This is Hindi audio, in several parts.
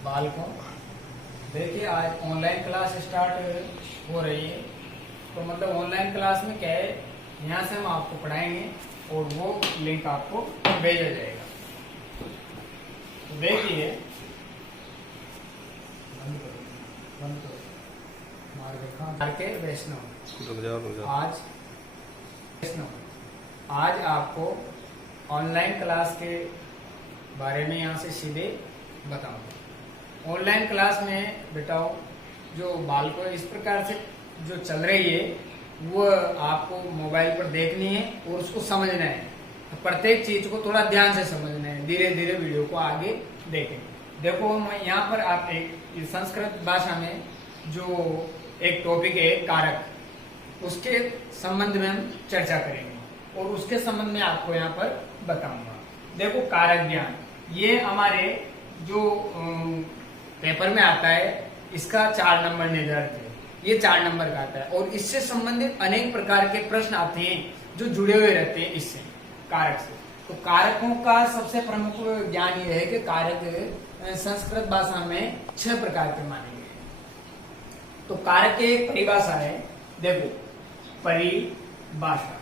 बालकों, देखिए आज ऑनलाइन क्लास स्टार्ट हो रही है। तो मतलब ऑनलाइन क्लास में क्या है, यहाँ से हम आपको पढ़ाएंगे और वो लिंक आपको भेजा जाएगा। तो देखिए, बंद करो मार के वैष्णव आज आपको ऑनलाइन क्लास के बारे में यहाँ से सीधे बताऊंगा। ऑनलाइन क्लास में बेटाओ जो बालकों इस प्रकार से जो चल रही है वो आपको मोबाइल पर देखनी है और उसको समझना है। तो प्रत्येक चीज को थोड़ा ध्यान से समझना है, धीरे धीरे वीडियो को आगे देखें। देखो मैं यहाँ पर आप एक संस्कृत भाषा में जो एक टॉपिक है कारक, उसके संबंध में हम चर्चा करेंगे और उसके संबंध में आपको यहाँ पर बताऊंगा। देखो कारक ज्ञान, ये हमारे जो पेपर में आता है, इसका 4 नंबर निर्धारित है। ये 4 नंबर का आता है और इससे संबंधित अनेक प्रकार के प्रश्न आते हैं जो जुड़े हुए रहते हैं इससे, कारक से। तो कारकों का सबसे प्रमुख ज्ञान ये है कि कारक संस्कृत भाषा में 6 प्रकार के माने गए हैं। तो कारक की एक परिभाषा है, देखो परिभाषा,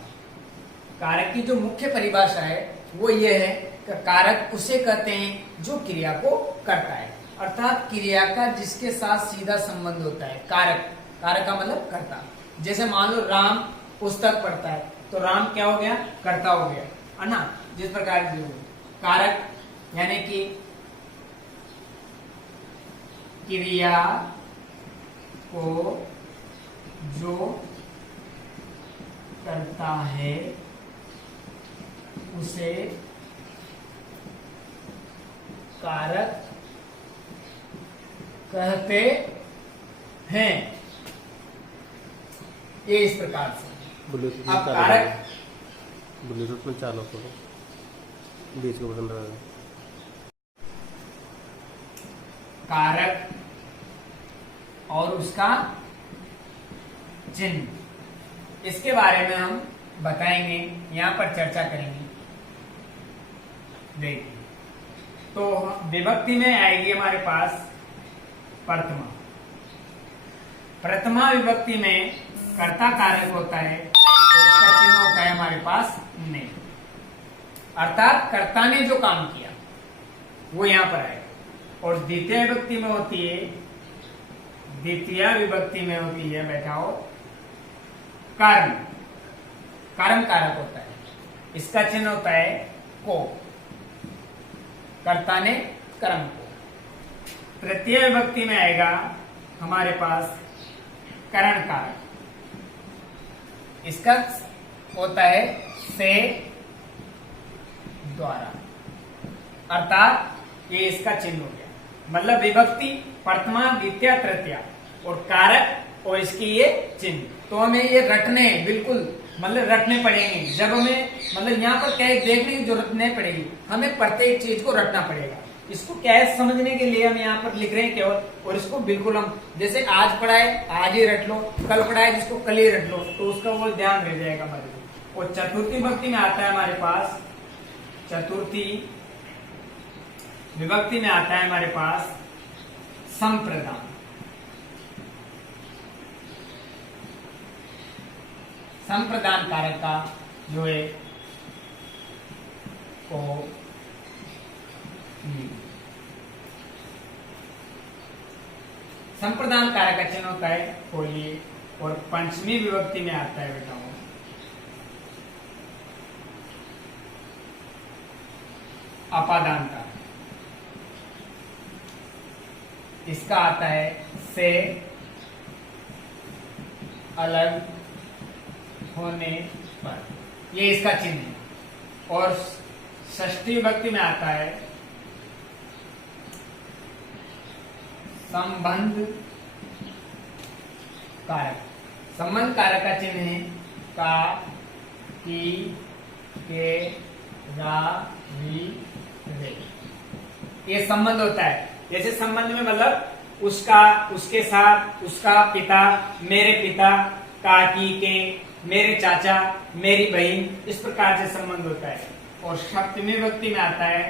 कारक की जो मुख्य परिभाषा है वो ये है कि कारक उसे कहते हैं जो क्रिया को करता है, अर्थात क्रिया का जिसके साथ सीधा संबंध होता है। कारक, कारक का मतलब करता। जैसे मान लो राम पुस्तक पढ़ता है तो राम क्या हो गया, कर्ता हो गया, है ना। जिस प्रकार की कारक यानी कि क्रिया को जो करता है उसे कारक कहते हैं। ये इस प्रकार से। अब कारक ब्लूटूथ में चालू करो, बीच को बटन दबाओ। कारक और उसका चिन्ह, इसके बारे में हम बताएंगे, यहाँ पर चर्चा करेंगे। देखिए, तो विभक्ति में आएगी हमारे पास प्रथमा। प्रथमा विभक्ति में कर्ता कारक होता है और उसका चिन्ह होता है हमारे पास ने, अर्थात कर्ता ने जो काम किया वो यहाँ पर आएगा। और द्वितीय विभक्ति में होती है, द्वितीय विभक्ति में होती है बैठाओ कर्म, कर्म कारक होता है, इसका चिन्ह होता है को, कर्ता ने कर्म को। तृतीय विभक्ति में आएगा हमारे पास करण कारक, इसका होता है से द्वारा, अर्थात ये इसका चिन्ह हो गया। मतलब विभक्ति प्रथमा द्वितीय तृतीया और कारक और इसकी ये चिन्ह। तो हमें ये रटने बिल्कुल मतलब रटने पड़ेंगे। जब हमें मतलब यहाँ पर क्या है, देखने की जरूरत नहीं पड़ेगी, हमें प्रत्येक चीज को रटना पड़ेगा। इसको क्या है समझने के लिए हम यहाँ पर लिख रहे हैं केवल, और इसको बिल्कुल हम जैसे आज पढ़ाए आज ही रट लो, कल पढ़ाए जिसको कल ही रट लो, तो उसका वो ध्यान रह जाएगा हमारे को। और चतुर्थी विभक्ति में आता है हमारे पास, चतुर्थी विभक्ति में आता है हमारे पास संप्रदान। संप्रदान कारक का जो है को संप्रदान कारक का चिन्ह होता है कोलिए। और पंचमी विभक्ति में आता है बेटा अपादान कारक, इसका आता है से अलग होने पर, ये इसका चिन्ह है। और षष्ठी विभक्ति में आता है संबंध कारक। संबंध कारक का चिन्ह है का, की, के, रा, वी, रे। ये संबंध होता है। जैसे संबंध में मतलब उसका, उसके साथ, उसका पिता, मेरे पिता, काकी के, मेरे चाचा, मेरी बहन, इस प्रकार से संबंध होता है। और सप्तमी विभक्ति में आता है,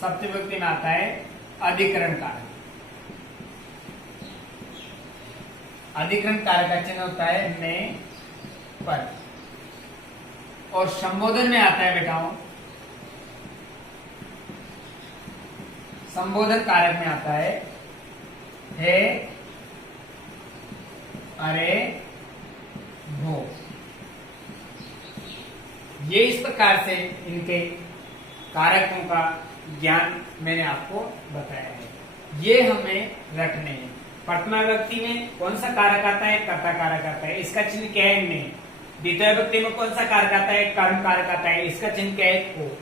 सप्तमी विभक्ति में आता है अधिकरण कारक। अधिकरण कारक का चिन्ह होता है में, पर, और संबोधन में आता है बेटाओं, संबोधन कारक में आता है हे, अरे, भो। ये इस प्रकार से इनके कारकों का ज्ञान मैंने आपको बताया है। ये हमें रखने हैं। प्रथमा विभक्ति में कौन सा कारक आता है? कर्ता कारक आता है, इसका चिन्ह क्या है? में। द्वितीय विभक्ति में कौन सा कारक आता है? कर्म कारक आता है, इसका चिन्ह क्या है? को।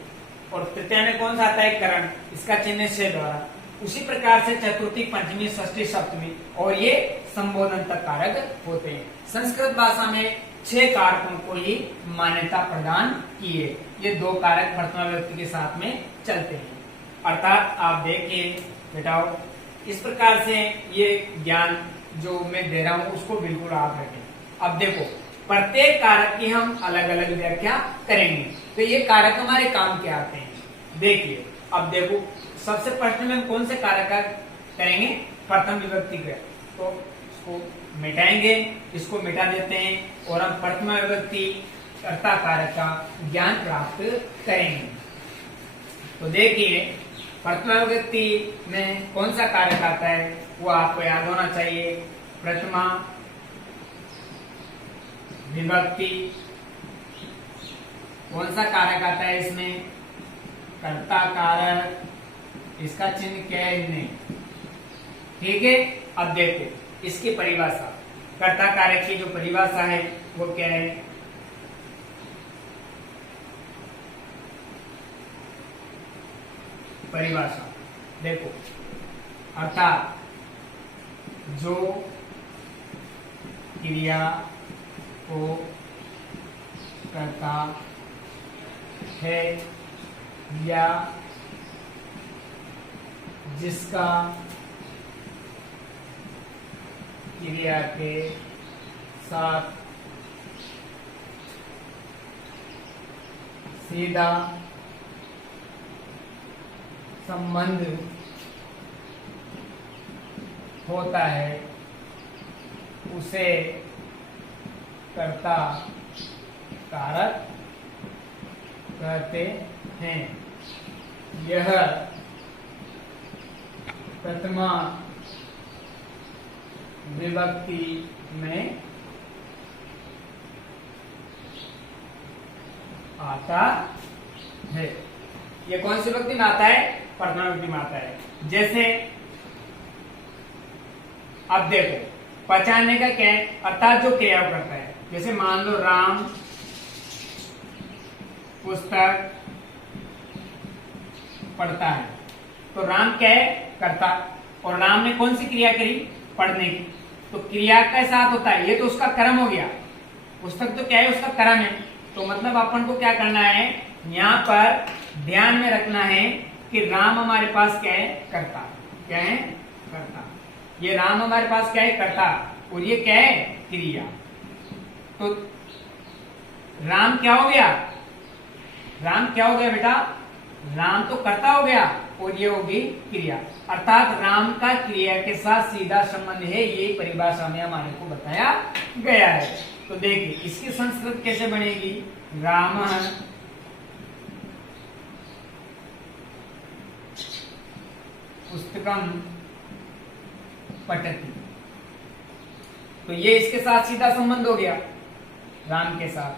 और तृतीय में कौन सा आता है? करण, इसका चिन्ह से द्वारा। उसी प्रकार से चतुर्थी, पंचमी, षष्ठी, सप्तमी और ये संबोधन तक कारक होते हैं। संस्कृत भाषा में 6 कारकों को ही मान्यता प्रदान की है। ये 2 कारक प्रथमा विभक्ति के साथ में चलते हैं। अर्थात आप देखिए बेटाओ, इस प्रकार से ये ज्ञान जो मैं दे रहा हूं उसको बिल्कुल आप रखें। अब देखो, प्रत्येक कारक की हम अलग अलग व्याख्या करेंगे। तो ये कारक हमारे काम के आते हैं। देखिए, अब देखो, सबसे प्रश्न में कौन से कारक का करेंगे? प्रथम विभक्ति का। तो इसको मिटाएंगे, इसको मिटा देते हैं और हम प्रथमा विभक्ति कर्ता कारक का ज्ञान प्राप्त करेंगे। तो देखिए, प्रथमा विभक्ति में कौन सा कारक आता है वो आपको याद होना चाहिए। प्रथमा विभक्ति कौन सा कारक आता है इसमें? कर्ता कारक, इसका चिन्ह क्या है? इनमें, ठीक है। अब देखो इसकी परिभाषा, कर्ता कारक की जो परिभाषा है वो क्या है? परिभाषा देखो, अर्थात जो क्रिया को करता है या जिसका क्रिया के साथ सीधा संबंध होता है उसे कर्ता कारक कहते हैं। यह प्रथमा विभक्ति में आता है। ये कौन सी विभक्ति में आता है? प्रथमा विभक्ति में आता है। जैसे अब देखो, पहचानने का क्या है? अर्थात जो क्रिया करता है। जैसे मान लो राम पुस्तक पढ़ता है, तो राम क्या है? कर्ता। और राम ने कौन सी क्रिया करी? पढ़ने की। तो क्रिया के साथ होता है, ये तो उसका कर्म हो गया। पुस्तक तो क्या है? उसका कर्म है। तो मतलब अपन को क्या करना है? यहाँ पर ध्यान में रखना है कि राम हमारे पास क्या है? कर्ता। क्या है? कर्ता। ये राम हमारे पास क्या है? कर्ता। और ये क्या है? क्रिया। तो राम क्या हो गया? राम क्या हो गया बेटा? राम तो कर्ता हो गया और ये होगी क्रिया। अर्थात राम का क्रिया के साथ सीधा संबंध है, ये परिभाषा में हमारे को बताया गया है। तो देखिए इसकी संस्कृत कैसे बनेगी? राम पुस्तकम पठति। तो ये इसके साथ सीधा संबंध हो गया, राम के साथ।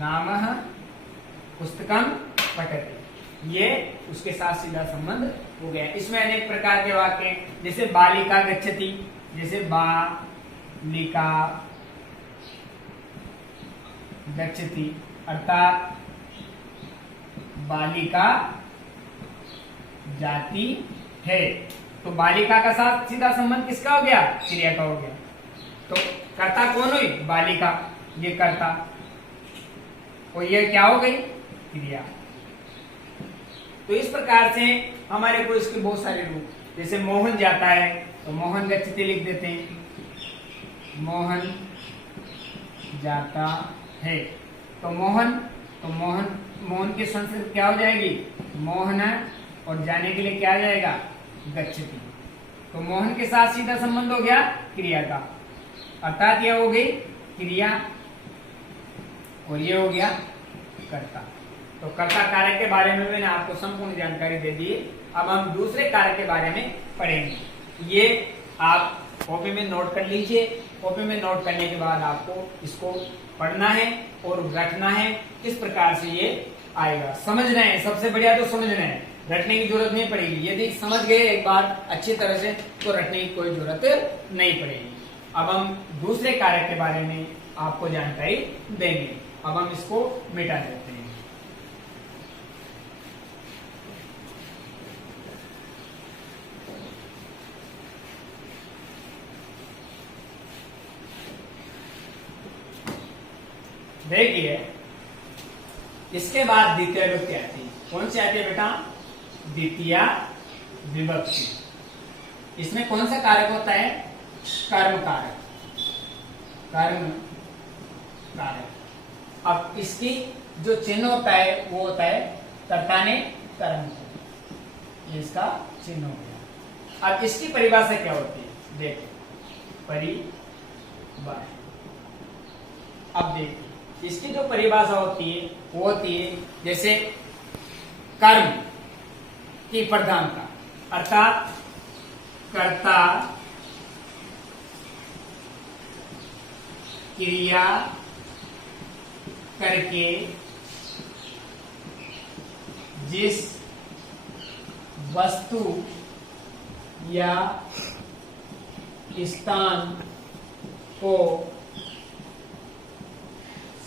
राम पुस्तकम पठति, ये उसके साथ सीधा संबंध हो गया। इसमें अनेक प्रकार के वाक्य, जैसे बालिका गच्छति, जैसे बालिका गच्छति अर्थात बालिका जाती है। तो बालिका का साथ सीधा संबंध किसका हो गया? क्रिया का हो गया। तो कर्ता कौन हुई? बालिका, ये कर्ता, और ये क्या हो गई? क्रिया। तो इस प्रकार से हमारे को इसके बहुत सारे रूप, जैसे मोहन जाता है तो मोहन गच्छति लिख देते हैं, मोहन जाता है। तो मोहन की संस्कृत क्या हो जाएगी? मोहन, और जाने के लिए क्या आ जाएगा? गच्छति। तो मोहन के साथ सीधा संबंध हो गया क्रिया का, अर्थात यह हो गई क्रिया और ये हो गया कर्ता। तो कर्ता कारक के बारे में मैंने आपको संपूर्ण जानकारी दे दी। अब हम दूसरे कारक के बारे में पढ़ेंगे। ये आप कॉपी में नोट कर लीजिए। कॉपी में नोट करने के बाद आपको इसको पढ़ना है और रखना है। किस प्रकार से ये आएगा समझना है। सबसे बढ़िया तो समझना है, रटने की जरूरत नहीं पड़ेगी। यदि समझ गए एक बार अच्छी तरह से तो रटने की कोई जरूरत नहीं पड़ेगी। अब हम दूसरे कारक के बारे में आपको जानकारी देंगे। अब हम इसको मिटा देते हैं। देखिए, इसके बाद द्वितीय विभक्ति आती है। कौन सी आती है बेटा? द्वितीय विभक्ति। इसमें कौन सा कारक होता है? कर्म कारक। कर्म कारक। अब इसकी जो चिन्ह होता है वो होता है कर्ता ने कर्म किया, ये इसका चिन्ह हो गया। अब इसकी परिभाषा क्या होती है? देखो, परिभाषा। अब देखिए, इसकी जो परिभाषा होती है वो होती है जैसे कर्म की प्रधानता, अर्थात कर्ता क्रिया करके जिस वस्तु या स्थान को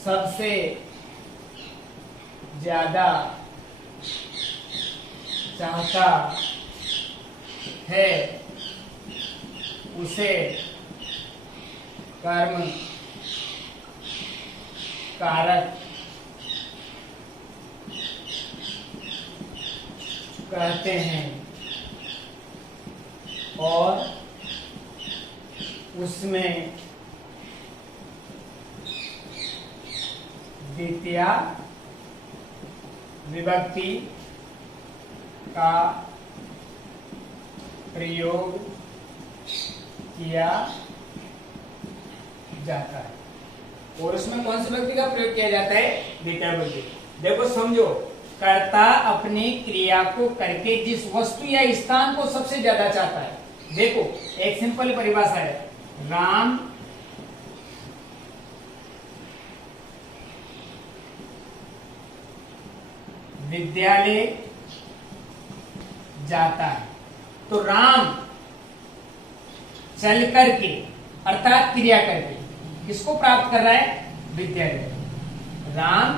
सबसे ज्यादा चाहता है उसे कर्म कारक कहते हैं और उसमें द्वितीय विभक्ति का प्रयोग किया जाता है। और उसमें कौन सी विभक्ति का प्रयोग किया जाता है? द्वितीय विभक्ति। देखो समझो, कर्ता अपनी क्रिया को करके जिस वस्तु या स्थान को सबसे ज्यादा चाहता है। देखो, एक सिंपल परिभाषा है, राम विद्यालय जाता है। तो राम चल करके अर्थात क्रिया करके किसको प्राप्त कर रहा है? विद्यालय। राम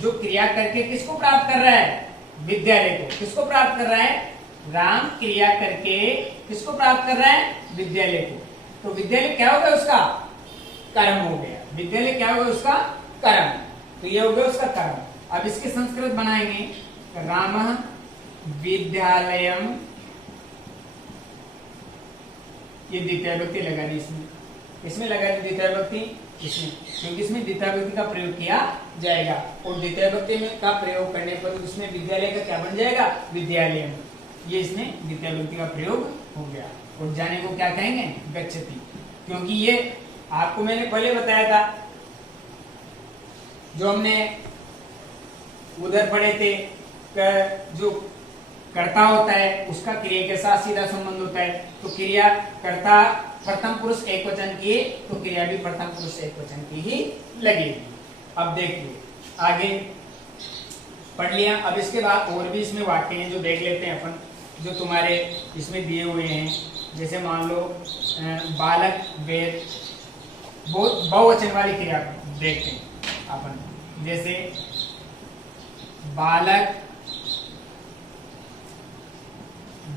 जो क्रिया करके किसको प्राप्त कर रहा है? विद्यालय को। किसको प्राप्त कर रहा है? राम क्रिया करके किसको प्राप्त कर रहा है? विद्यालय को। तो विद्यालय क्या हो गया? उसका कर्म हो गया। विद्यालय क्या हो गया? उसका कर्म। तो ये हो गया उसका कर्म। अब इसके संस्कृत बनाएंगे, रामः विद्यालयम, ये द्वितीय विभक्ति लगा दी इसमें। इसमें लगा दी द्वितीय विभक्ति इसमें, क्योंकि इसमें द्वितीय विभक्ति का प्रयोग किया जाएगा। और द्वितीय विभक्ति में का प्रयोग करने पर उसमें विद्यालय का क्या बन जाएगा? विद्यालयम। ये इसमें द्वितीय विभक्ति का प्रयोग हो गया। और जाने को क्या कहेंगे? गच्छति। क्योंकि ये आपको मैंने पहले बताया था, जो हमने उधर पढ़े थे, जो कर्ता होता है उसका क्रिया के साथ सीधा संबंध होता है। तो क्रिया कर्ता प्रथम पुरुष एक वचन की, तो क्रिया भी प्रथम पुरुष एक वचन की ही लगेगी। अब देखिए, आगे पढ़ लिया। अब इसके बाद और भी इसमें वाक्य हैं जो देख लेते हैं अपन, जो तुम्हारे इसमें दिए हुए हैं। जैसे मान लो बालक वेद, बहुत बहुवचन वाली क्रिया देखते हैं अपन। जैसे बालक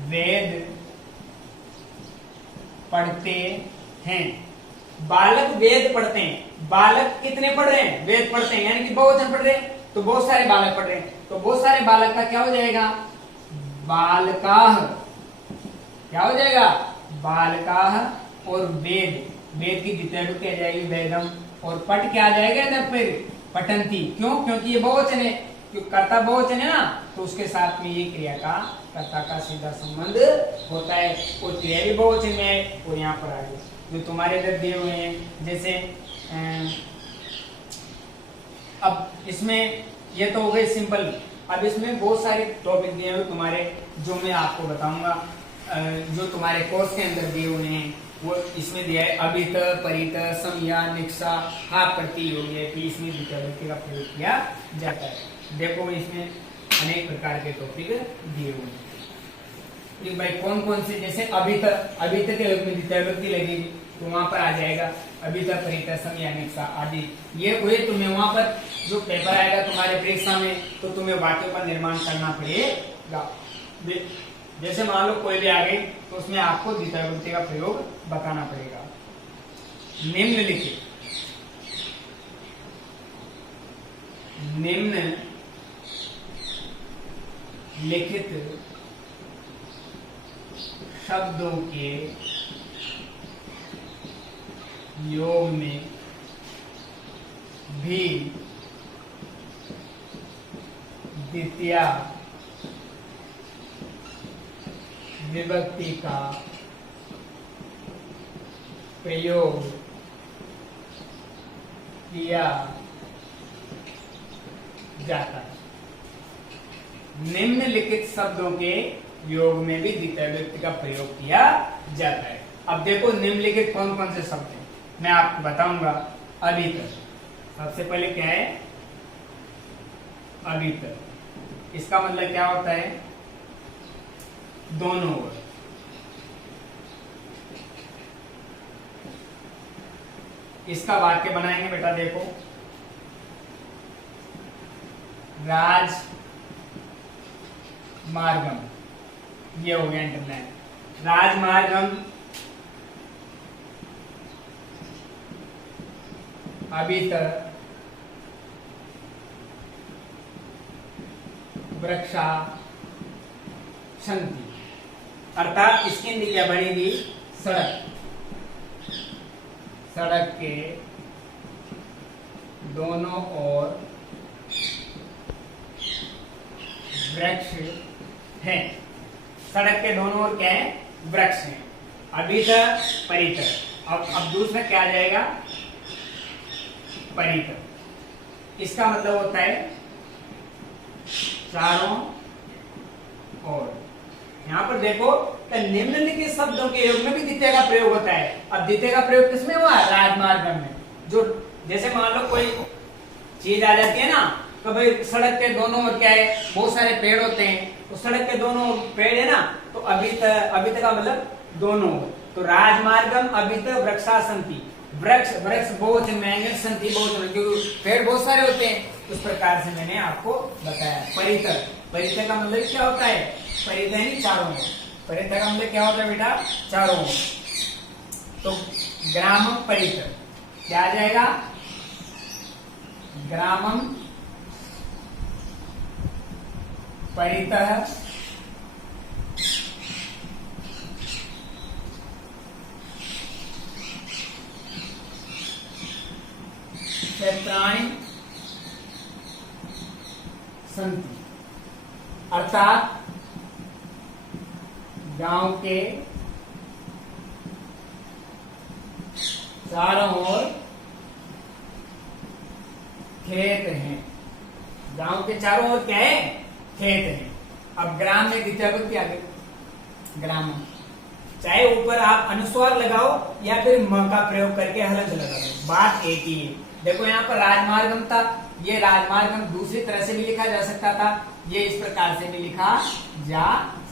वेद पढ़ते हैं। बालक वेद पढ़ते हैं। बालक कितने पढ़ रहे हैं? वेद पढ़ते हैं, यानी कि बहुवचन पढ़ रहे हैं। तो बहुत सारे बालक पढ़ रहे हैं। तो बहुत सारे बालक का क्या हो जाएगा? बालकाः। क्या हो जाएगा? बालकाः। और वेद, वेद की द्वितीय विभक्ति आ जाएगी वेदम। और पठ क्या आ जाएगा इधर पर? पठन्ति। क्यों? क्योंकि ये बहुवचन है, क्योंकि कर्ता बहुवचन है ना, तो उसके साथ में ये क्रिया का कर्ता का सीधा संबंध होता है। वो क्रिया भी बहुवचन में है और यहाँ पर आगे जो तुम्हारे इधर दिए हुए हैं, जैसे अब इसमें ये तो हो गई सिंपल। अब इसमें बहुत सारे टॉपिक दिए हुए तुम्हारे, जो मैं आपको बताऊंगा, जो तुम्हारे कोर्स के अंदर दिए हुए हैं वो इसमें दिया है। अभित, परित, समया, निक्सा, हा प्रतियोगी है कि इसमें द्वितीय विभक्ति का प्रयोग किया जाता है। देखो इसमें अनेक प्रकार के टॉपिक दिए हुए हैं। तो भाई कौन कौन से, जैसे अभित, अभित के लोग में द्वितीय विभक्ति लगेगी तो वहां पर आ जाएगा अभित, परित, समया, निक्सा आदि। ये हुए तुम्हें वहां पर जो पेपर आएगा तुम्हारे परीक्षा में तो तुम्हें वाक्यों का निर्माण करना पड़ेगा। जैसे मान लो कोई भी आ गई तो उसमें आपको द्वितीय विभक्ति का प्रयोग बताना पड़ेगा। निम्नलिखित शब्दों के योग में भी द्वितीय विभक्ति का प्रयोग किया जाता है। निम्नलिखित शब्दों के योग में भी द्वितीय विभक्ति का प्रयोग किया जाता है। अब देखो निम्नलिखित कौन कौन से शब्द हैं मैं आपको बताऊंगा। अभी तक, सबसे पहले क्या है अभी तक, इसका मतलब क्या होता है दोनों ओर। इसका वाक्य बनाएंगे बेटा, देखो राज मार्गम, ये हो गया इंटरलाइन। राजमार्गम अभी तक वृक्षा संति, अर्थात इसके अंदर क्या बनेगी सड़क। सड़क के दोनों ओर वृक्ष हैं। सड़क के दोनों ओर क्या है वृक्ष हैं। अभित, परित। अब दूसरा क्या आ जाएगा परित। इसका मतलब होता है चारों ओर। यहाँ पर देखो निम्नलिखित शब्दों के योग में भी द्वितीय का प्रयोग होता है। अब द्वितीय का प्रयोग किसमें हुआ राजमार्ग में। जो जैसे मान लो कोई चीज आ जाती है ना, तो भाई सड़क के दोनों ओर क्या है बहुत सारे पेड़ होते हैं, तो सड़क के दोनों पेड़ है ना, तो अभित का मतलब दोनों। तो राजमार्गम अभित वृक्षा संति, वृक्ष बहुवचन में, संति बहुवचन, क्योंकि पेड़ बहुत सारे होते हैं। उस प्रकार से मैंने आपको बताया। परित, परित का मतलब क्या होता है परित यानी चारों ओर। परित का मतलब क्या होता है बेटा चारों ओर। तो ग्रामम परित क्या आ जाएगा ग्रामम परितः क्षेत्राणि संति, अर्थात गांव के चारों ओर खेत हैं। गांव के चारों ओर क्या है खेत हैं। अब ग्राम में द्वितीय विभक्ति आ गई ग्राम, चाहे ऊपर आप अनुस्वार लगाओ या फिर म का प्रयोग करके हलंत लगा दो, बात एक ही है। देखो यहाँ पर राजमार्गम था, ये राजमार्गम दूसरी तरह से भी लिखा जा सकता था, ये इस प्रकार से भी लिखा जा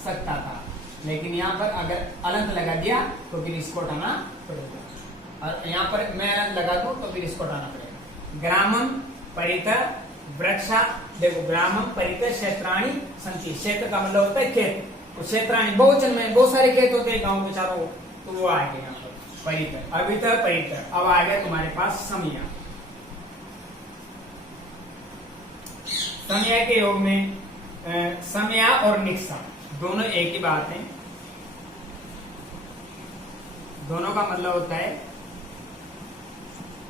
सकता था, लेकिन यहाँ पर अगर अलंत लगा दिया तो फिर इसको हटाना पड़ेगा। और यहाँ पर मैं अलंत लगा दूं तो फिर इसको हटाना पड़ेगा। ग्रामम परित वृक्षा, देखो ग्रामम परित क्षेत्राणि संति, क्षेत्र का मतलब होता है खेत, तो क्षेत्राणि बहुवचन में बहुत सारे खेत होते हैं गाँव के चारों, तो वो आ गए यहाँ पर परित। अभी तक परित। अब आ गया तुम्हारे पास समया। समया के योग में समया और निक्सा दोनों एक ही बात है। दोनों का मतलब होता है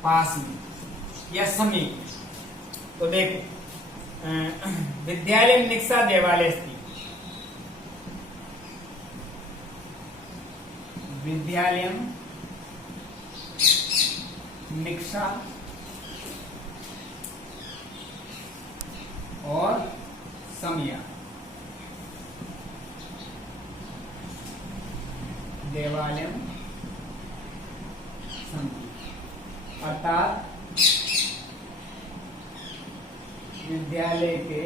पास में या समीप। तो देखो विद्यालय निक्सा देवालय स्थित, विद्यालयम निक्षा और समया, देवालयम सन्ति, अर्थात विद्यालय के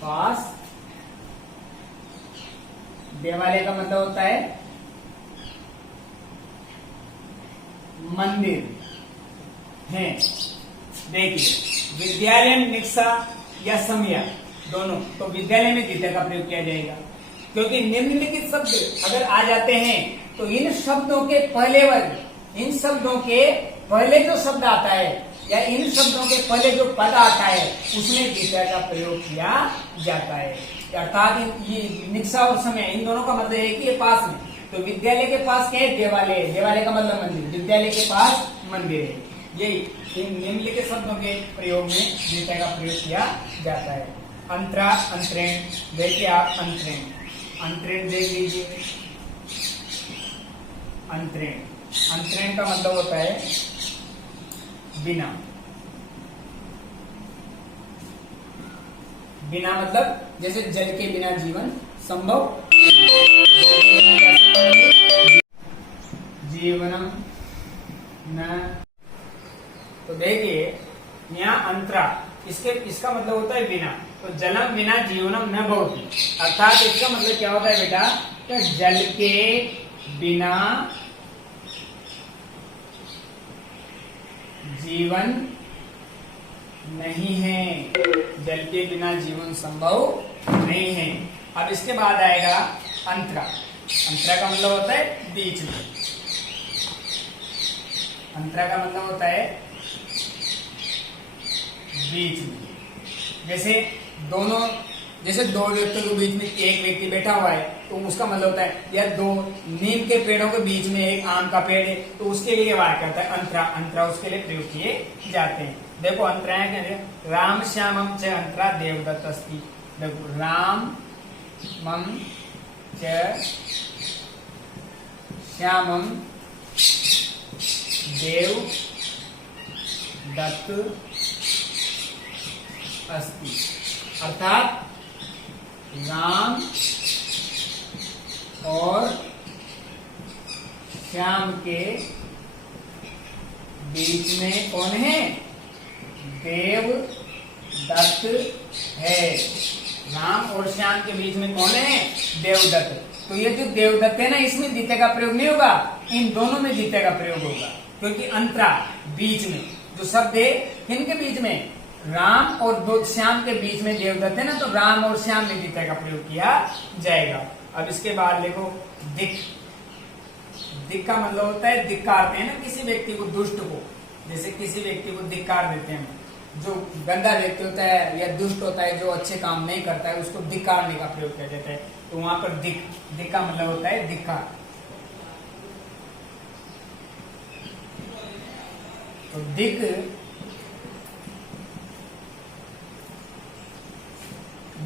पास, देवालय का मतलब होता है मंदिर है। देखिए विद्यालय निक्षा या समया दोनों, तो विद्यालय में द्वितीय का प्रयोग किया जाएगा, क्योंकि निम्नलिखित शब्द अगर आ जाते हैं तो इन शब्दों के पहले वर्ग, इन शब्दों के पहले जो शब्द आता है या इन शब्दों के पहले जो पद आता है उसमें द्वितीय का प्रयोग किया जाता है। अर्थात ये निक्षा और समय इन दोनों का मतलब है कि ये पास में, तो विद्यालय के पास क्या है, देवालय है, देवालय का मतलब मंदिर, विद्यालय के पास मंदिर है। यही इन निम्नलिखित शब्दों के प्रयोग में द्वितीय का प्रयोग किया जाता है। अंतरा, अंतरेण, देखिए आप अंतरेण, अंतरेण देख लीजिए, अंतरेण, अंतरेण का मतलब होता है बिना, बिना मतलब जैसे जल के बिना जीवन संभव, जीवनम न, तो देखिए यहाँ अंतरा, इसका मतलब होता है बिना, तो जलम बिना जीवनम न भवति, अर्थात इसका मतलब क्या होता है बेटा, तो जल के बिना जीवन नहीं है, जल के बिना जीवन संभव नहीं है। अब इसके बाद आएगा अंतरा, अंतरा का मतलब होता है बीच में, अंतरा का मतलब होता है बीच में, जैसे दोनों, जैसे दो व्यक्तियों के बीच में एक व्यक्ति बैठा हुआ है तो उसका मतलब होता है, या दो नीम के पेड़ों के बीच में एक आम का पेड़ है तो उसके लिए वाक्य होता है अंतरा, अंतरा उसके लिए प्रयोग किए जाते हैं। देखो अंतराएं क्या है, राम श्यामम च अंतरा देवदत्त अस्ति, देखो राम मम च श्यामम देव दत्त अस्ति, अर्थात राम और श्याम के बीच में कौन है, देव दत्त है। राम और श्याम के बीच में कौन है, देवदत्त। तो ये जो देवदत्त है ना, इसमें द्वितीय का प्रयोग नहीं होगा, इन दोनों में द्वितीय का प्रयोग होगा, क्योंकि अंतरा बीच में जो शब्द है, किनके बीच में, राम और दो श्याम के बीच में देवदत्त है ना, तो राम और श्याम में द्वितीय का प्रयोग किया जाएगा। अब इसके बाद देखो दिक, दिक का मतलब होता है धिक्कारते हैं ना किसी व्यक्ति को, दुष्ट को, जैसे किसी व्यक्ति को धिक्कार देते हैं, जो गंदा व्यक्ति होता है या दुष्ट होता है, जो अच्छे काम नहीं करता है, उसको धिक्कारने का प्रयोग किया जाता है। तो वहां पर दिक, दिक का मतलब होता है धिक्कार। तो दिक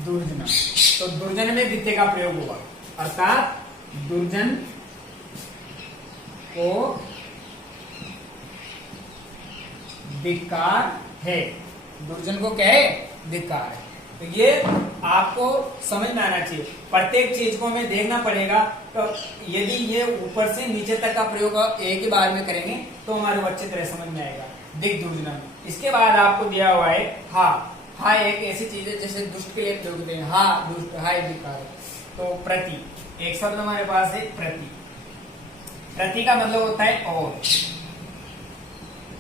दुर्जन, तो दुर्जन में द्वितीय का प्रयोग होगा, अर्थात दुर्जन को धिक्कार है, दुर्जन को क्या है, धिक्कार है। तो ये आपको समझ में आना चाहिए, प्रत्येक चीज को हमें देखना पड़ेगा। तो यदि ये ऊपर से नीचे तक का प्रयोग एक ही बार में करेंगे तो हमारे को अच्छी तरह समझ में आएगा। दिक दुर्जन, इसके बाद आपको दिया हुआ है हा, हा एक ऐसी चीज है जैसे दुष्ट के लिए प्रयोग होते हैं, हा दुष्ट, हा धिक्कार। तो प्रति, एक शब्द हमारे पास है प्रति, प्रति का मतलब होता है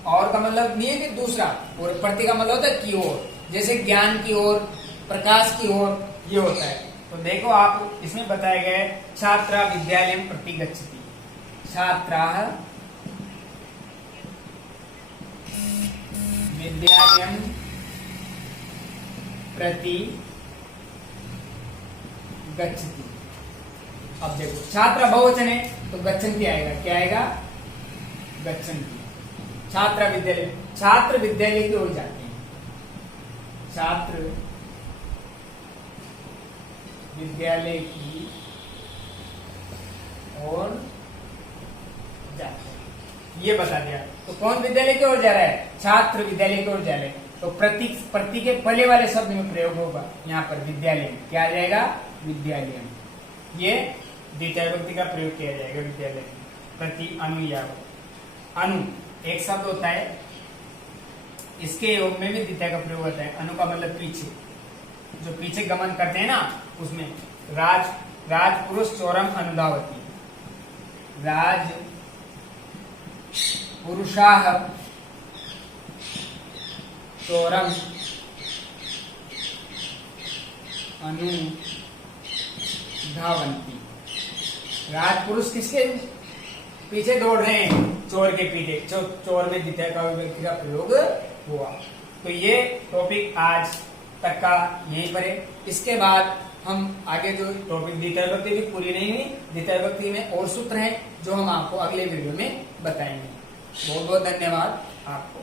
और का मतलब नहीं है कि दूसरा, और प्रति का मतलब होता है की ओर, जैसे ज्ञान की ओर, प्रकाश की ओर, ये होता है। तो देखो आप इसमें बताया गया है, छात्रा विद्यालयम प्रति गच्छति, छात्राः विद्यालयम प्रति गच्छति। अब देखो छात्र बहुवचन है तो गच्छन्ति आएगा, क्या आएगा, गच्छन्ति। छात्र विद्यालय, छात्र विद्यालय की ओर जाते हैं, छात्र विद्यालय की ओर ये बता दिया। तो कौन विद्यालय की ओर जा रहा है? छात्र विद्यालय की ओर जा रहे हैं। तो प्रति के पहले वाले शब्द में प्रयोग होगा यहाँ पर विद्यालय। क्या आ जाएगा? विद्यालय। ये द्वितीय विभक्ति का प्रयोग किया जाएगा विद्यालय। प्रति अनु या अनु एक शब्द होता है, इसके योग में भी द्वितीय का प्रयोग होता है। अनु का मतलब पीछे, जो पीछे गमन करते हैं ना, उसमें राजपुरुष चौरम अनुधावती, राज पुरुषाः चौरम अनुधावन्ति। राजपुरुष किसके पीछे दौड़ रहे हैं? चोर के पीछे। चोर में द्वितीय का विभक्ति का प्रयोग हुआ। तो ये टॉपिक आज तक का यहीं पर है। इसके बाद हम आगे जो टॉपिक द्वितीय विभक्ति भी पूरी नहीं हुई, द्वितीय विभक्ति में और सूत्र हैं जो हम आपको अगले वीडियो में बताएंगे। बहुत बहुत धन्यवाद आपको।